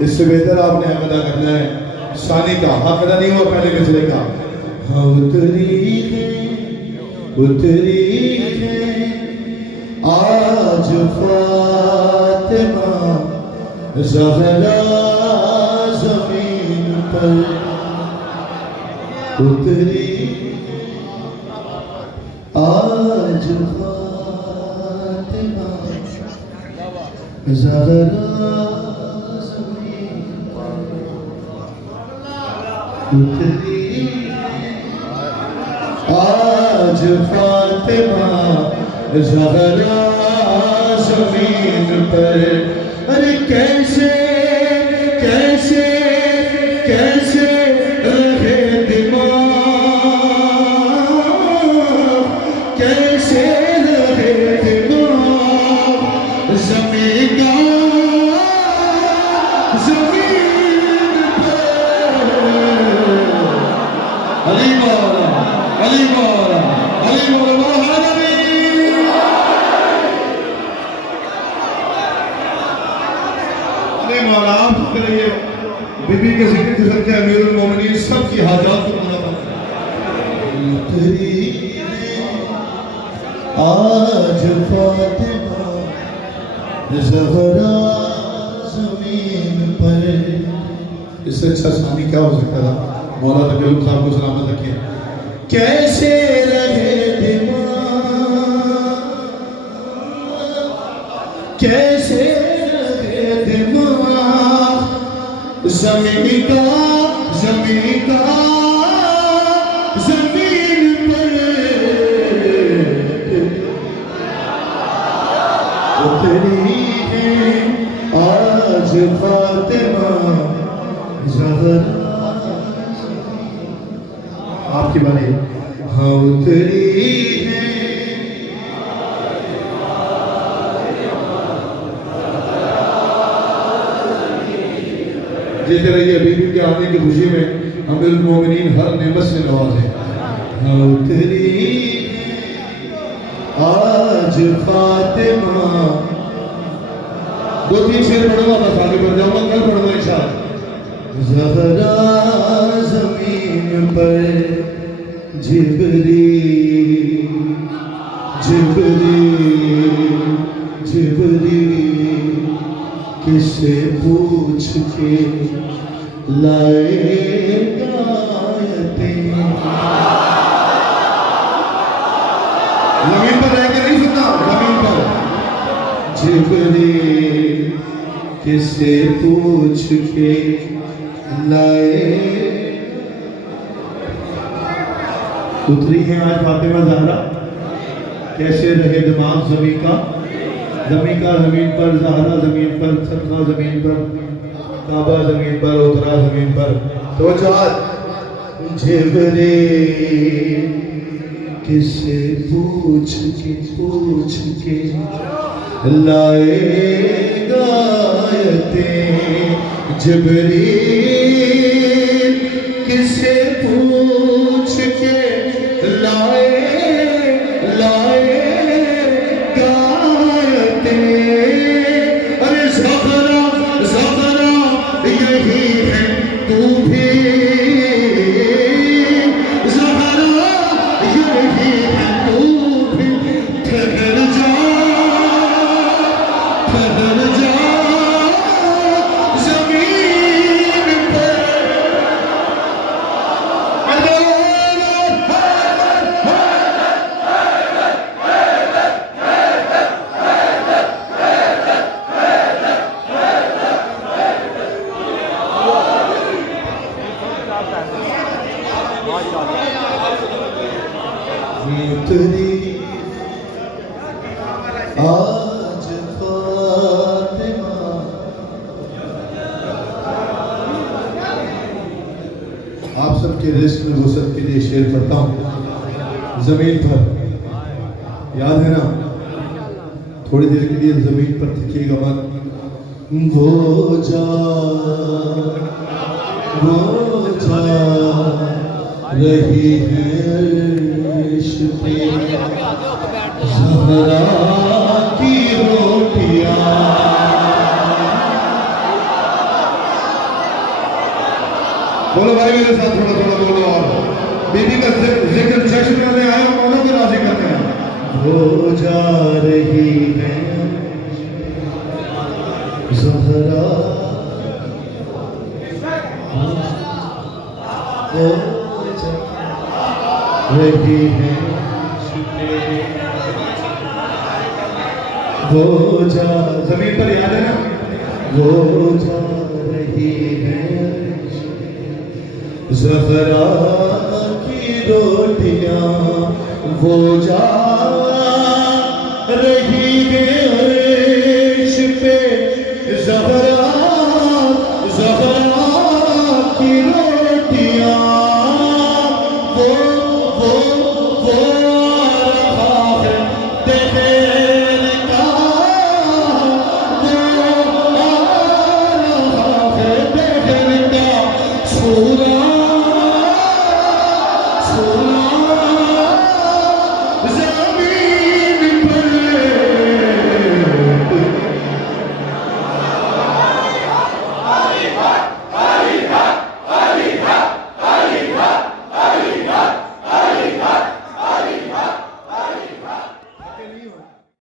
इससे बेहतर आपने हक अदा करना है सानी का। हक अदा नहीं हुआ पहले मिसरे का। हाँ उतरी है आज फातिमा ज़हरा ज़मीन पर। उतरी आज फातिमा ज़हरा ज़मीन पर। उतरी आज फातिमा ज़हरा ज़मीन पर। अरे कैसे कैसे कैसे रहे दिमाग, कैसे रहे दिमाग ज़मीन का ज़मीन पर। अली मौला अली मौला अली मौला आप करिए। बीबी के जिक्र के सदके अमीरुल मोमिनीन सब की हाजात को पूरा करें। आज फातिमा ज़हरा ज़मीन पर। इससे अच्छा सानी क्या हो सकता था? मौला तकल्लुम साहब को सलामत रखिए। कैसे रहे दिमाग, कैसे ज़मीन का ज़मीन पर। उतरी है आज फातिमा ज़हरा। आपकी बारी। हाँ उतरी है जीते रहिए। बीबी के आने की खुशी में अमीरुल मोमिनीन हर नेमत से नवाजे। हाँ उतरी आज फातिमा। 2-3 शेर पढ़ूंगा बस, आगे बढ़ जाऊंगा, कल पढ़ूंगा इंशाअल्लाह। ज़हरा ज़मीन पर जिब्रील जिब्रील जिब्रील किससे पूछ के लाएगा यतीम। ज़मीन पर रह के नहीं सुनना, ज़मीन पर। जिब्रील किससे पूछ के लाए। उतरी है आज फातिमा ज़हरा। कैसे रहे दिमाग ज़मीन का ज़मीन पर। ज़हरा ज़मीन पर, सदका ज़मीन पर, काबा ज़मीन पर, उतरा ज़मीन पर। तो आज जिब्रील किससे पूछ के लाएगा यतीम। जिब्रील किससे पूछ के लाएगा यतीम। अरे ज़हरा ज़हरा यही है तू भी, ज़हरा यही है तू भी। ठहर जा ज़मीन पर। उतरी आज फातिमा। आप सबके रिस्क में वसत के लिए शेर पढ़ता हूँ। जमीन पर याद है ना? थोड़ी देर के लिए जमीन पर थकिएगा मत। वो जा रही है अर्श पे ज़हरा की रोटियां। बोलो भाई मेरे साथ थोड़ा थोड़ा बोलो। और बीबी का जिक्र जश्न करने आए और मौला को राजी करने आए। वो जा रही है ज़हरा, वो जा रही है, वो जा, जमीन पर याद है ना, वो जा रही है ज़हरा की रोटियां, वो जा रही है